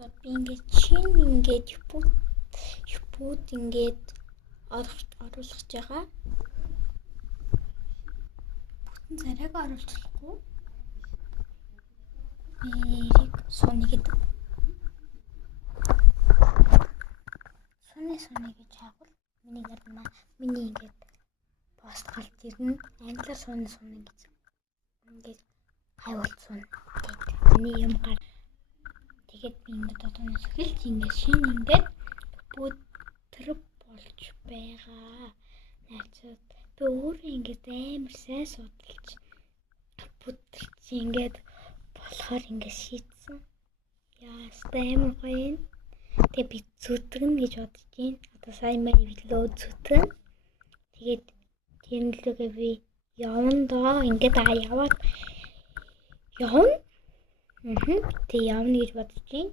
Би ингээд шинэ шпут ингээд оруулах байгаа. Бүтэн царайг оруулчихгүй. Эрийг сууны гэдэг. Сууны гэж хаагуул. Миний ингээд пост гарч ирнэ. Англиар сууны гэж. Ингээд хайвал суун гэдэг. Миний юм гар. Тэгээд би ингээд одооноос эхэлж ингээд шинэ ингээд бүтэр болж байгаа. Найзууд би өөрөө ингээд амар сайн судалж бүтэрч ингээд болохоор ингээд шийдсэн. Яастай амар гоё. Тэгээ би зүтгэн гэж бодож байна. Одоо сайн мэй видео зүтгэн. Тэгээд тэрнлүүгээ би явна доо. Ингээд яваад явна. Тэг явна гэж бодож байна.